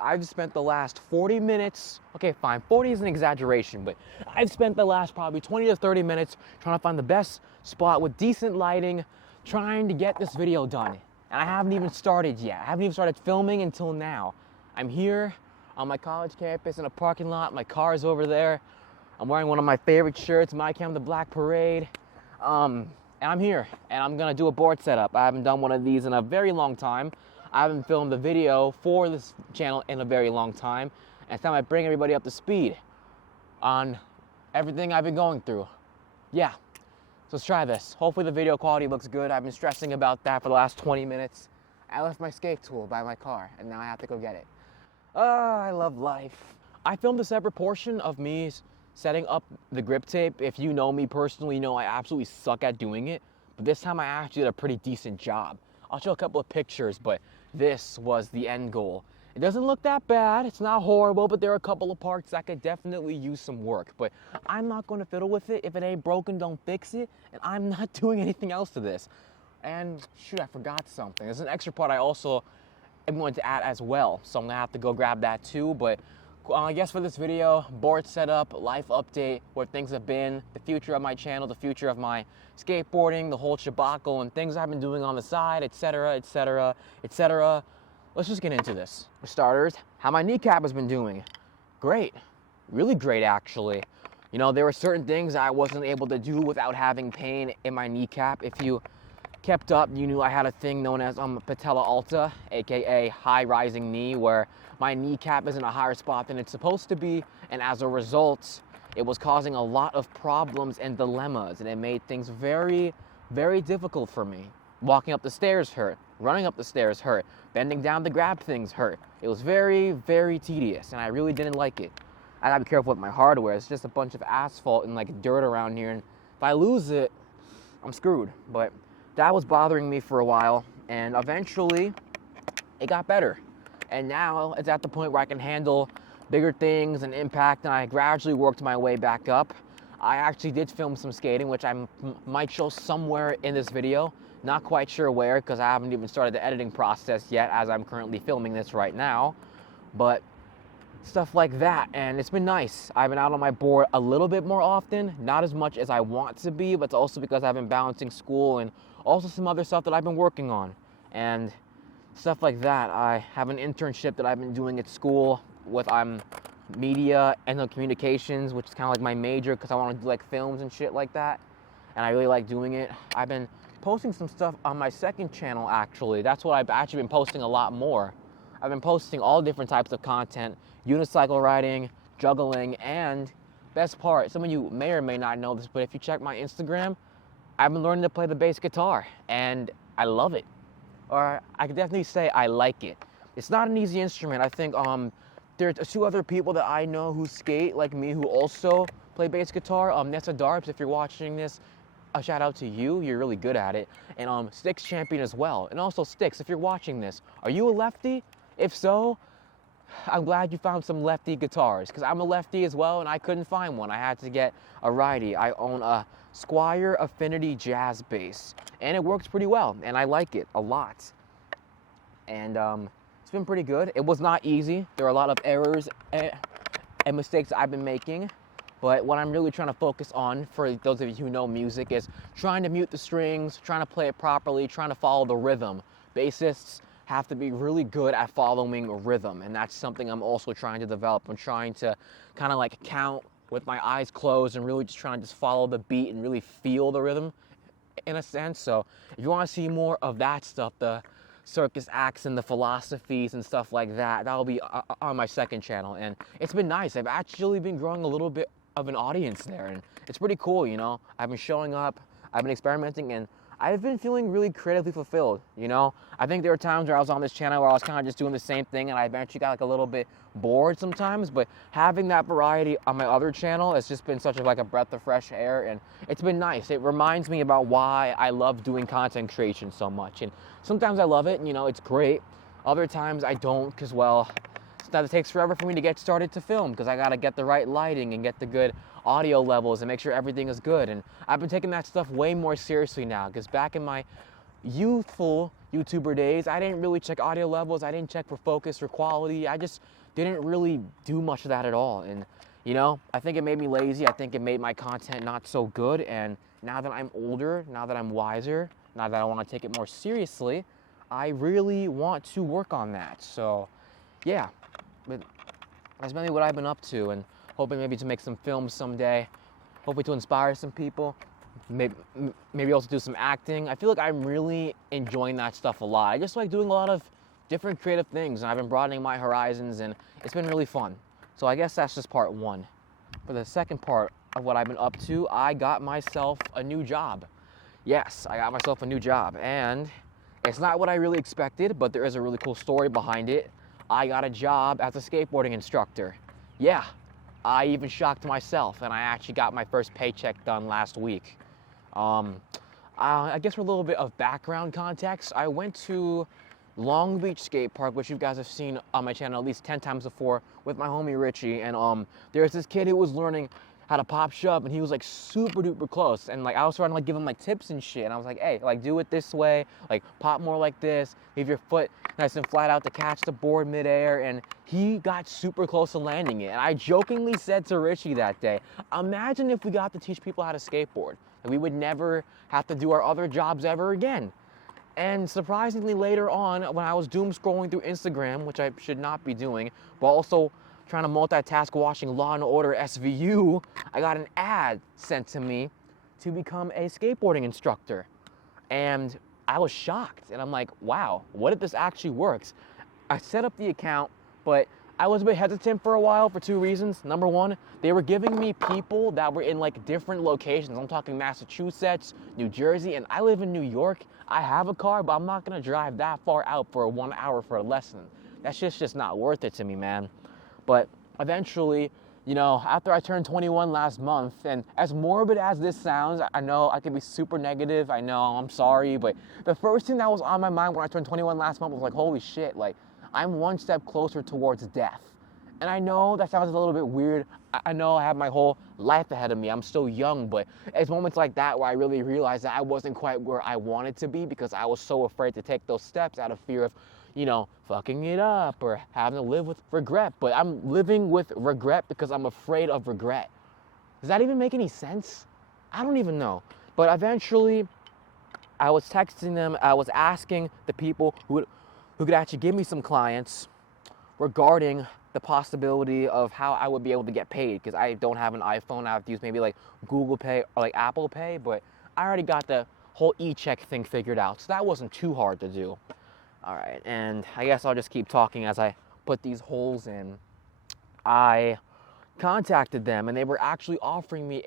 I've spent the last 40 minutes, okay, fine, 40 is an exaggeration, but I've spent the last probably 20 to 30 minutes trying to find the best spot with decent lighting, trying to get this video done. And I haven't even started yet. I haven't even started filming until now. I'm here on my college campus in a parking lot. My car is over there. I'm wearing one of my favorite shirts, My Cam, the Black Parade. And I'm here, and I'm gonna do a board setup. I haven't done one of these in a very long time. I haven't filmed a video for this channel in a very long time. And it's time I bring everybody up to speed on everything I've been going through. Yeah, so let's try this. Hopefully the video quality looks good. I've been stressing about that for the last 20 minutes. I left my skate tool by my car, and now I have to go get it. Oh, I love life. I filmed a separate portion of me setting up the grip tape. If you know me personally, you know I absolutely suck at doing it. But this time I actually did a pretty decent job. I'll show a couple of pictures, but this was the end goal. It doesn't look that bad. It's not horrible, but there are a couple of parts that could definitely use some work. But I'm not going to fiddle with it. If it ain't broken, don't fix it. And I'm not doing anything else to this. And shoot, I forgot something. There's an extra part I also am going to add as well. So I'm going to have to go grab that too. But I guess for this video, board setup, life update, where things have been, the future of my channel, the future of my skateboarding, the whole shabacle, and things I've been doing on the side, etc., etc., etc. Let's just get into this. For starters, how my kneecap has been doing. Great. Really great, actually. You know, there were certain things I wasn't able to do without having pain in my kneecap. If you kept up, you knew I had a thing known as patella alta, aka high rising knee, where my kneecap is in a higher spot than it's supposed to be, and as a result, it was causing a lot of problems and dilemmas, and it made things very, very difficult for me. Walking up the stairs hurt, running up the stairs hurt, bending down to grab things hurt. It was very, very tedious, and I really didn't like it. I gotta be careful with my hardware. It's just a bunch of asphalt and like dirt around here, and if I lose it, I'm screwed. But that was bothering me for a while, and eventually it got better. And now it's at the point where I can handle bigger things and impact, and I gradually worked my way back up. I actually did film some skating, which I might show somewhere in this video. Not quite sure where, because I haven't even started the editing process yet, as I'm currently filming this right now. But stuff like that, and it's been nice. I've been out on my board a little bit more often, not as much as I want to be, but it's also because I've been balancing school and also some other stuff that I've been working on. And stuff like that. I have an internship that I've been doing at school with media and communications, which is kind of like my major because I want to do like films and shit like that, and I really like doing it. I've been posting some stuff on my second channel, actually. That's what I've actually been posting a lot more. I've been posting all different types of content, unicycle riding, juggling, and best part, some of you may or may not know this, but if you check my Instagram, I've been learning to play the bass guitar, and I love it. Or I could definitely say I like it. It's not an easy instrument. I think there's two other people that I know who skate like me who also play bass guitar. Nessa Darbs, if you're watching this, a shout out to you. You're really good at it. And Sticks Champion as well. And also Sticks, if you're watching this, are you a lefty? If so, I'm glad you found some lefty guitars, because I'm a lefty as well and I couldn't find one. I had to get a righty. I own a Squire Affinity Jazz bass, and it works pretty well, and I like it a lot. And it's been pretty good. It was not easy. There are a lot of errors and mistakes I've been making, but what I'm really trying to focus on, for those of you who know music, is trying to mute the strings, trying to play it properly, trying to follow the rhythm. Bassists have to be really good at following rhythm, and that's something I'm also trying to develop. I'm trying to kind of like count with my eyes closed and really just trying to just follow the beat and really feel the rhythm in a sense. So if you want to see more of that stuff, the circus acts and the philosophies and stuff like that, that'll be on my second channel. And it's been nice. I've actually been growing a little bit of an audience there, and it's pretty cool, you know. I've been showing up, I've been experimenting, and I've been feeling really creatively fulfilled, you know? I think there were times where I was on this channel where I was kind of just doing the same thing, and I eventually got like a little bit bored sometimes, but having that variety on my other channel has just been such a, like a breath of fresh air, and it's been nice. It reminds me about why I love doing content creation so much, and sometimes I love it, and you know, it's great. Other times I don't, because, well, sometimes it takes forever for me to get started to film, because I gotta get the right lighting and get the good audio levels and make sure everything is good. And I've been taking that stuff way more seriously now, because back in my youthful YouTuber days, I didn't really check audio levels. I didn't check for focus or quality. I just didn't really do much of that at all. And, you know, I think it made me lazy. I think it made my content not so good. And now that I'm older, now that I'm wiser, now that I want to take it more seriously, I really want to work on that. So, yeah, but that's mainly what I've been up to, and hoping maybe to make some films someday, hopefully to inspire some people, maybe also do some acting. I feel like I'm really enjoying that stuff a lot. I just like doing a lot of different creative things, and I've been broadening my horizons, and it's been really fun. So I guess that's just part one. For the second part of what I've been up to, I got myself a new job. Yes, I got myself a new job, and it's not what I really expected, but there is a really cool story behind it. I got a job as a skateboarding instructor. Yeah, I even shocked myself, and I actually got my first paycheck done last week. I guess for a little bit of background context, I went to Long Beach Skate Park, which you guys have seen on my channel at least 10 times before, with my homie Richie, and there's this kid who was learning how to pop shove, and he was like super duper close, and like I was trying to like give him like tips and shit, and I was like, hey, like do it this way, like pop more like this, leave your foot nice and flat out to catch the board midair, and he got super close to landing it. And I jokingly said to Richie that day, imagine if we got to teach people how to skateboard, and we would never have to do our other jobs ever again. And surprisingly later on, when I was doom scrolling through Instagram, which I should not be doing, but also trying to multitask watching Law & Order SVU, I got an ad sent to me to become a skateboarding instructor. And I was shocked, and I'm like, wow, what if this actually works? I set up the account, but I was a bit hesitant for a while for two reasons. Number one, they were giving me people that were in like different locations. I'm talking Massachusetts, New Jersey, and I live in New York. I have a car, but I'm not gonna drive that far out for 1 hour for a lesson. That's just not worth it to me, man. But eventually, you know, after I turned 21 last month, and as morbid as this sounds, I know I can be super negative, I know, I'm sorry, but the first thing that was on my mind when I turned 21 last month was like, holy shit, like, I'm one step closer towards death. And I know that sounds a little bit weird. I know I have my whole life ahead of me. I'm still young, but it's moments like that where I really realized that I wasn't quite where I wanted to be because I was so afraid to take those steps out of fear of, you know, fucking it up or having to live with regret. But I'm living with regret because I'm afraid of regret. Does that even make any sense? I don't even know. But eventually, I was texting them. I was asking the people who could actually give me some clients regarding the possibility of how I would be able to get paid, because I don't have an iPhone. I have to use maybe like Google Pay or like Apple Pay, but I already got the whole e-check thing figured out, so that wasn't too hard to do. All right, and I guess I'll just keep talking as I put these holes in. I contacted them, and they were actually offering me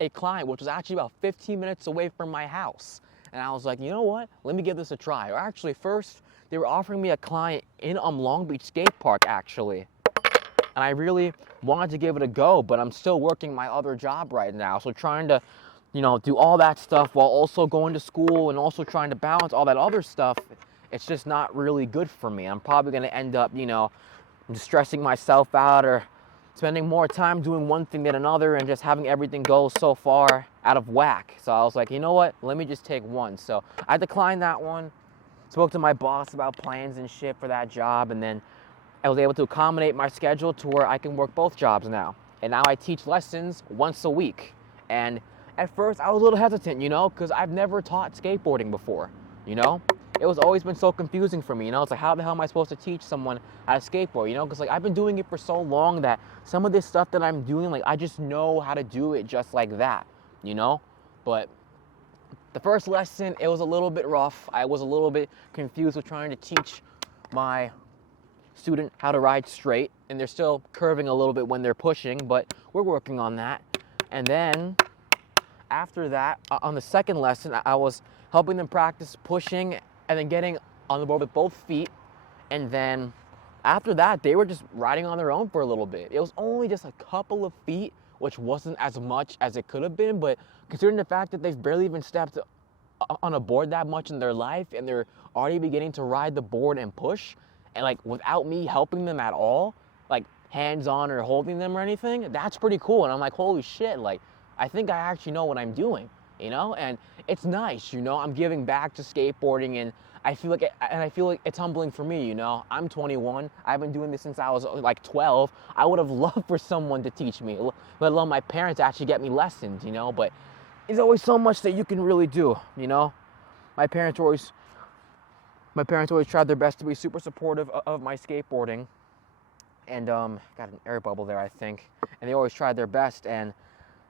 a client, which was actually about 15 minutes away from my house. And I was like, you know what? Let me give this a try. Or actually, first, they were offering me a client in Long Beach Skate Park, actually. And I really wanted to give it a go, but I'm still working my other job right now. So trying to, you know, do all that stuff while also going to school and also trying to balance all that other stuff, it's just not really good for me. I'm probably going to end up, you know, just stressing myself out or spending more time doing one thing than another and just having everything go so far out of whack. So I was like, you know what? Let me just take one. So I declined that one, spoke to my boss about plans and shit for that job, and then I was able to accommodate my schedule to where I can work both jobs now. And now I teach lessons once a week. And at first I was a little hesitant, you know, because I've never taught skateboarding before, you know? It was always been so confusing for me, you know? It's like, how the hell am I supposed to teach someone how to skateboard, you know? Because like I've been doing it for so long that some of this stuff that I'm doing, like I just know how to do it just like that, you know? But the first lesson, it was a little bit rough. I was a little bit confused with trying to teach my student how to ride straight, and they're still curving a little bit when they're pushing, but we're working on that. And then after that, on the second lesson, I was helping them practice pushing and then getting on the board with both feet. And then after that, they were just riding on their own for a little bit. It was only just a couple of feet, which wasn't as much as it could have been, but considering the fact that they've barely even stepped on a board that much in their life and they're already beginning to ride the board and push, and like without me helping them at all, like hands-on or holding them or anything, that's pretty cool. And I'm like, holy shit, like I think I actually know what I'm doing, you know? And it's nice, you know? I'm giving back to skateboarding, and I feel like it's humbling for me, you know. I'm 21. I've been doing this since I was like 12. I would have loved for someone to teach me, let alone my parents actually get me lessons, you know. But there's always so much that you can really do, you know. My parents always tried their best to be super supportive of my skateboarding, and got an air bubble there, I think. And they always tried their best, and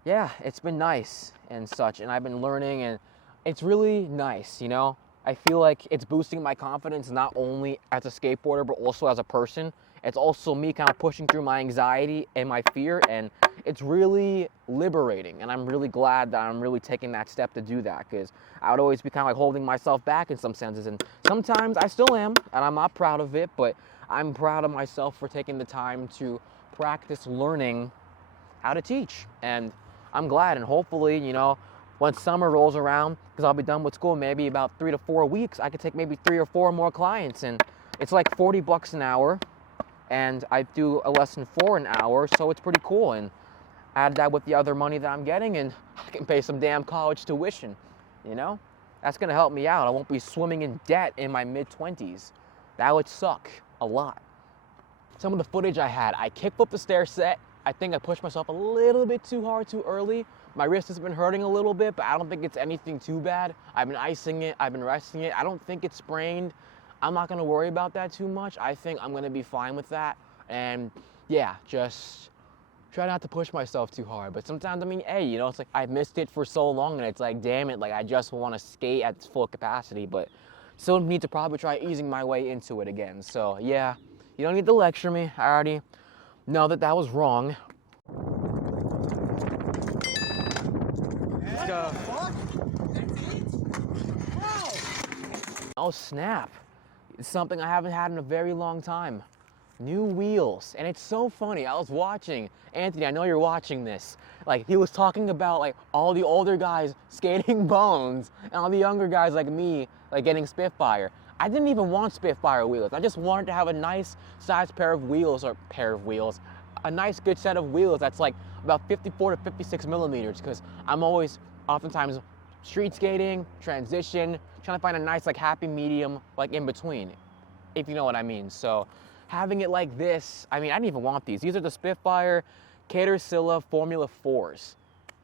yeah, it's been nice and such. And I've been learning, and it's really nice, you know. I feel like it's boosting my confidence not only as a skateboarder, but also as a person. It's also me kind of pushing through my anxiety and my fear, and it's really liberating. And I'm really glad that I'm really taking that step to do that, because I would always be kind of like holding myself back in some senses. And sometimes I still am, and I'm not proud of it, but I'm proud of myself for taking the time to practice learning how to teach. And I'm glad, and hopefully, you know, once summer rolls around, because I'll be done with school maybe about 3 to 4 weeks, I could take maybe 3 or 4 more clients, and it's like $40 an hour, and I do a lesson for an hour, so it's pretty cool. And add that with the other money that I'm getting, and I can pay some damn college tuition, you know? That's gonna help me out. I won't be swimming in debt in my mid-20s. That would suck a lot. Some of the footage I had, I kickflipped the stair set. I think I pushed myself a little bit too hard too early. My wrist has been hurting a little bit, but I don't think it's anything too bad. I've been icing it, I've been resting it. I don't think it's sprained. I'm not gonna worry about that too much. I think I'm gonna be fine with that. And yeah, just try not to push myself too hard. But sometimes, I mean, hey, you know, it's like I've missed it for so long, and it's like, damn it, like I just wanna skate at full capacity, but still need to probably try easing my way into it again. So yeah, you don't need to lecture me. I already know that that was wrong. Oh snap, it's something I haven't had in a very long time. New wheels. And it's so funny, I was watching, Anthony, I know you're watching this, like he was talking about like all the older guys skating bones and all the younger guys like me like getting Spitfire. I didn't even want Spitfire wheels. I just wanted to have a nice size pair of wheels, a nice good set of wheels that's like about 54 to 56 millimeters, because I'm always oftentimes street skating, transition, trying to find a nice like happy medium like in between, if you know what I mean. So having it like this, I mean, I didn't even want these. These are the Spitfire Caterpillar Formula 4s.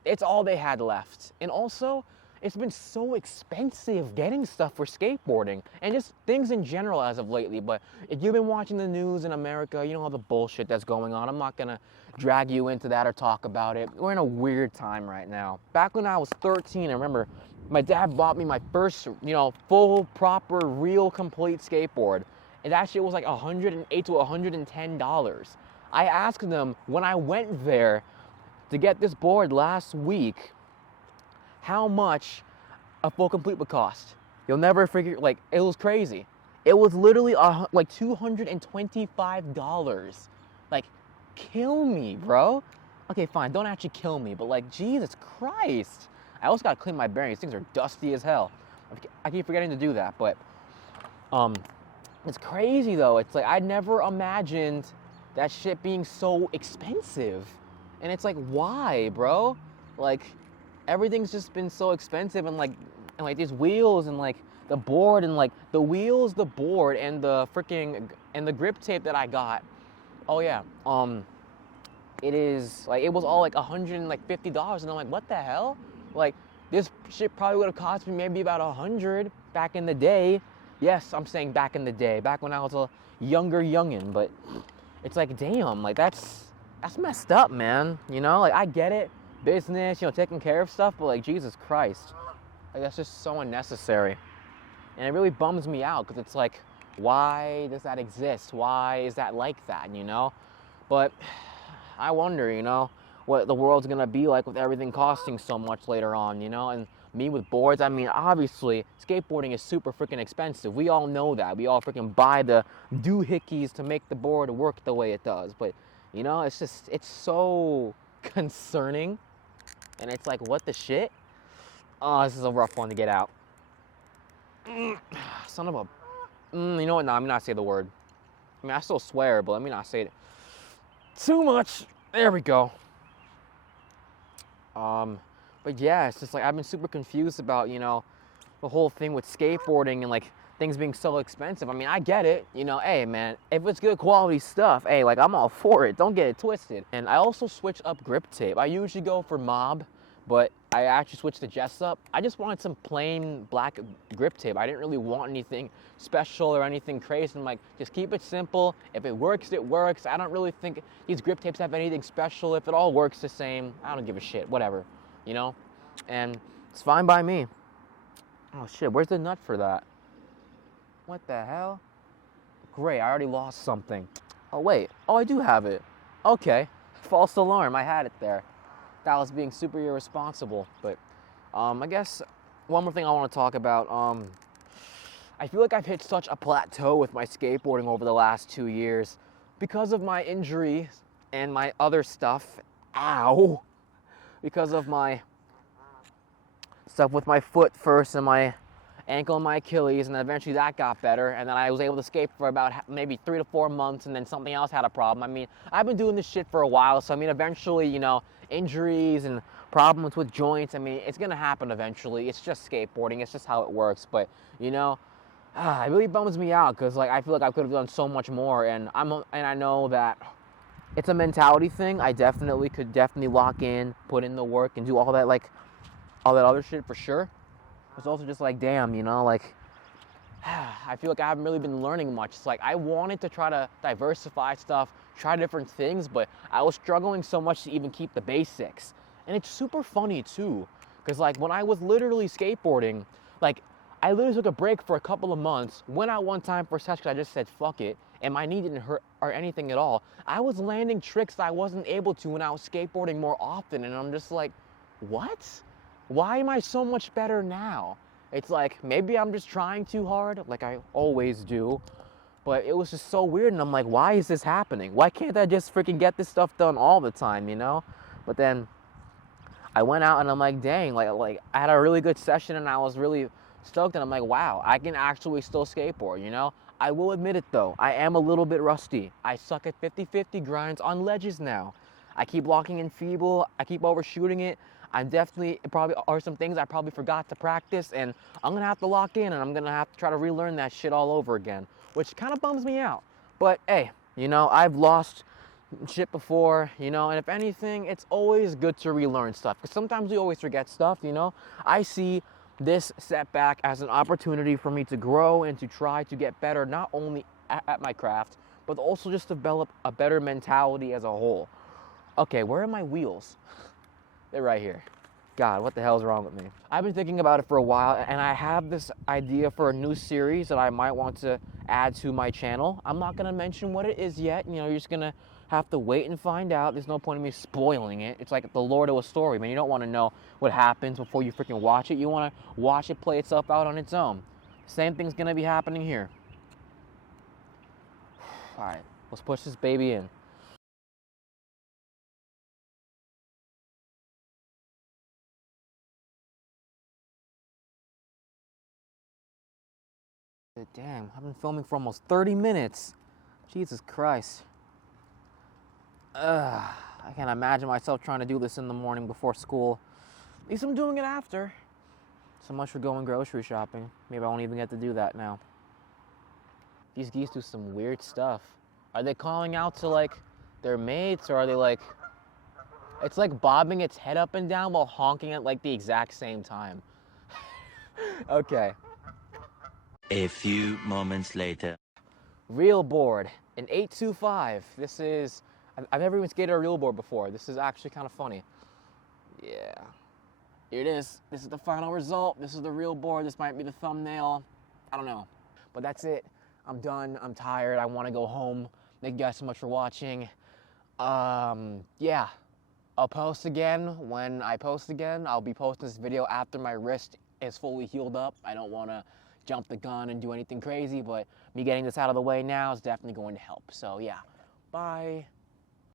It's all they had left. And also, it's been so expensive getting stuff for skateboarding and just things in general as of lately. But if you've been watching the news in America, you know all the bullshit that's going on. I'm not gonna drag you into that or talk about it. We're in a weird time right now. Back when I was 13, I remember my dad bought me my first, you know, full, proper, real, complete skateboard. It actually was like $108 to $110. I asked them when I went there to get this board last week how much a full complete would cost. You'll never figure, like, it was crazy. It was literally like $225. Like, kill me, bro. Okay, fine, don't actually kill me, but like, Jesus Christ. I also gotta clean my bearings. These things are dusty as hell. I keep forgetting to do that, but it's crazy though. It's like I never imagined that shit being so expensive. And it's like, why, bro? Like, everything's just been so expensive, and like these wheels and like the board and like the wheels, the board, and the freaking and the grip tape that I got. Oh yeah. It is like, it was all like $150, and I'm like, what the hell? Like, this shit probably would have cost me maybe about $100 back in the day. Yes, I'm saying back in the day, back when I was a younger youngin', but it's like, damn, like that's messed up, man. You know, like I get it, business, you know, taking care of stuff, but like, Jesus Christ, like that's just so unnecessary. And it really bums me out, because it's like, why does that exist? Why is that like that, you know? But I wonder, you know, what the world's gonna be like with everything costing so much later on, you know? And me with boards, I mean, obviously, skateboarding is super freaking expensive. We all know that. We all freaking buy the doohickeys to make the board work the way it does. But, you know, it's just, it's so concerning. And it's like, what the shit? Oh, this is a rough one to get out. Son of a... you know what? No, I'm not say the word. I mean, I still swear, but let me not say it too much. There we go. But yeah, it's just like, I've been super confused about, you know, the whole thing with skateboarding and like things being so expensive. I mean, I get it, you know, hey man, if it's good quality stuff, hey, like I'm all for it, don't get it twisted. And I also switch up grip tape. I usually go for Mob, but I actually switched to Jessup. I just wanted some plain black grip tape. I didn't really want anything special or anything crazy. I'm like, just keep it simple. If it works, it works. I don't really think these grip tapes have anything special. If it all works the same, I don't give a shit, whatever, you know? And it's fine by me. Oh shit, where's the nut for that? What the hell? Great, I already lost something. Oh wait, oh I do have it. Okay, false alarm, I had it there. That was being super irresponsible, but I guess one more thing I want to talk about. I feel like I've hit such a plateau with my skateboarding over the last 2 years because of my injury and my other stuff. Ow! Because of my stuff with my foot first and my ankle and my Achilles, and then eventually that got better, and then I was able to skate for about maybe 3 to 4 months, and then something else had a problem. I mean, I've been doing this shit for a while, so I mean, eventually, you know, injuries and problems with joints, I mean, it's gonna happen eventually. It's just skateboarding, it's just how it works. But you know, it really bums me out because like I feel like I could have done so much more, and I know that it's a mentality thing. I could lock in, put in the work, and do all that, like all that other shit for sure. It's also just like, damn, you know, like I feel like I haven't really been learning much. It's like I wanted to try to diversify stuff, try different things, but I was struggling so much to even keep the basics. And it's super funny too, because like when I was literally skateboarding, like I literally took a break for a couple of months, went out one time for a session because I just said fuck it, and my knee didn't hurt or anything at all. I was landing tricks I wasn't able to when I was skateboarding more often, and I'm just like, what? Why am I so much better now? It's like, maybe I'm just trying too hard, like I always do, but it was just so weird, and I'm like, why is this happening? Why can't I just freaking get this stuff done all the time, you know? But then I went out and I'm like, dang, like I had a really good session and I was really stoked, and I'm like, wow, I can actually still skateboard, you know? I will admit it though, I am a little bit rusty. I suck at 50-50 grinds on ledges now. I keep locking in feeble, I keep overshooting it. I'm definitely, probably are some things I probably forgot to practice, and I'm gonna have to lock in, and I'm gonna have to try to relearn that shit all over again, which kind of bums me out. But hey, you know, I've lost shit before, you know, and if anything, it's always good to relearn stuff, because sometimes we always forget stuff, you know. I see this setback as an opportunity for me to grow and to try to get better, not only at my craft, but also just develop a better mentality as a whole. Okay, where are my wheels? They're right here. God, what the hell is wrong with me? I've been thinking about it for a while, and I have this idea for a new series that I might want to add to my channel. I'm not gonna mention what it is yet. You know, you're just gonna have to wait and find out. There's no point in me spoiling it. It's like the lore to a story, man. You don't want to know what happens before you freaking watch it. You want to watch it play itself out on its own. Same thing's gonna be happening here. All right, let's push this baby in. Damn, I've been filming for almost 30 minutes. Jesus Christ. I can't imagine myself trying to do this in the morning before school. At least I'm doing it after. So much for going grocery shopping. Maybe I won't even get to do that now. These geese do some weird stuff. Are they calling out to like their mates, or are they like... It's like bobbing its head up and down while honking at like the exact same time. Okay. A few moments later. Reel board, an 825. This is, I've never even skated a reel board before. This is actually kind of funny. Yeah, here it is. This is the final result. This is the reel board. This might be the thumbnail. I don't know, but that's it. I'm done. I'm tired. I want to go home. Thank you guys so much for watching. Yeah, I'll post again when I post again. I'll be posting this video after my wrist is fully healed up. I don't want to jump the gun and do anything crazy, but me getting this out of the way now is definitely going to help. So yeah, bye.